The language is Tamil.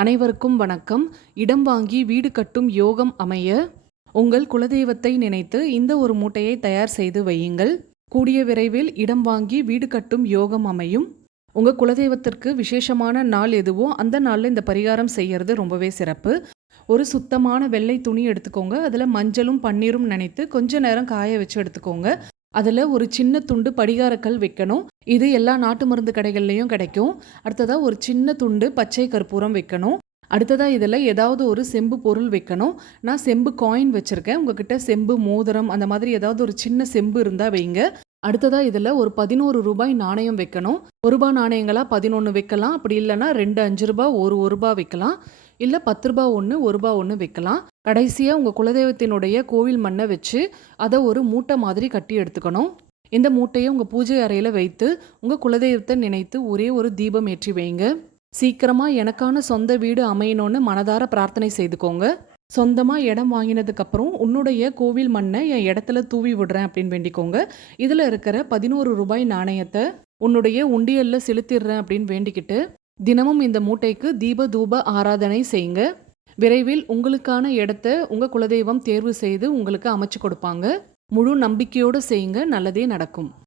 அனைவருக்கும் வணக்கம். இடம் வாங்கி வீடு கட்டும் யோகம் அமைய உங்கள் குலதெய்வத்தை நினைத்து இந்த ஒரு மூட்டையை தயார் செய்து வையுங்கள். கூடிய விரைவில் இடம் வாங்கி வீடு கட்டும் யோகம் அமையும். உங்கள் குலதெய்வத்திற்கு விசேஷமான நாள் எதுவோ அந்த நாளில் இந்த பரிகாரம் செய்யறது ரொம்பவே சிறப்பு. ஒரு சுத்தமான வெள்ளை துணி எடுத்துக்கோங்க. அதில் மஞ்சளும் பன்னீரும் நினைத்து கொஞ்ச நேரம் காய வச்சு எடுத்துக்கோங்க. அதில் ஒரு சின்ன துண்டு படிகாரக்கல் வைக்கணும். இது எல்லா நாட்டு மருந்து கடைகள்லையும் கிடைக்கும். அடுத்ததாக ஒரு சின்ன துண்டு பச்சை கற்பூரம் வைக்கணும். அடுத்ததாக இதில் ஏதாவது ஒரு செம்பு பொருள் வைக்கணும். நான் செம்பு காயின் வச்சுருக்கேன். உங்ககிட்ட செம்பு மோதிரம் அந்த மாதிரி ஏதாவது ஒரு சின்ன செம்பு இருந்தால் வைங்க. அடுத்ததாக இதில் ஒரு பதினோரு ரூபாய் நாணயம் வைக்கணும். ஒரு ரூபாய் நாணயங்களாக பதினொன்று வைக்கலாம். அப்படி இல்லைன்னா ரெண்டு அஞ்சு ரூபாய் ஒரு ஒரு ரூபாய் வைக்கலாம். இல்லை பத்து ரூபாய் ஒன்று ஒரு ரூபாய் ஒன்று வைக்கலாம். கடைசியாக உங்கள் குலதெய்வத்தினுடைய கோவில் மண்ணை வச்சு அதை ஒரு மூட்டை மாதிரி கட்டி எடுத்துக்கணும். இந்த மூட்டையை உங்கள் பூஜை அறையில் வைத்து உங்கள் குலதெய்வத்தை நினைத்து ஒரே ஒரு தீபம் ஏற்றி வைங்க. சீக்கிரமாக எனக்கான சொந்த வீடு அமையணும்னு மனதார பிரார்த்தனை செய்துக்கோங்க. சொந்தமாக இடம் வாங்கினதுக்கப்புறம் உன்னுடைய கோவில் மண்ணை என் இடத்துல தூவி விடுறேன் அப்படின்னு வேண்டிக்கோங்க. இதில் இருக்கிற பதினோரு ரூபாய் நாணயத்தை உன்னுடைய உண்டியலில் செலுத்திடுறேன் அப்படின்னு வேண்டிக்கிட்டு தினமும் இந்த மூட்டைக்கு தீப தூப ஆராதனை செய்யுங்க. விரைவில் உங்களுக்கான இடத்த உங்கள் குலதெய்வம் தேர்வு செய்து உங்களுக்கு அமைச்சு கொடுப்பாங்க. முழு நம்பிக்கையோடு செய்யுங்க. நல்லதே நடக்கும்.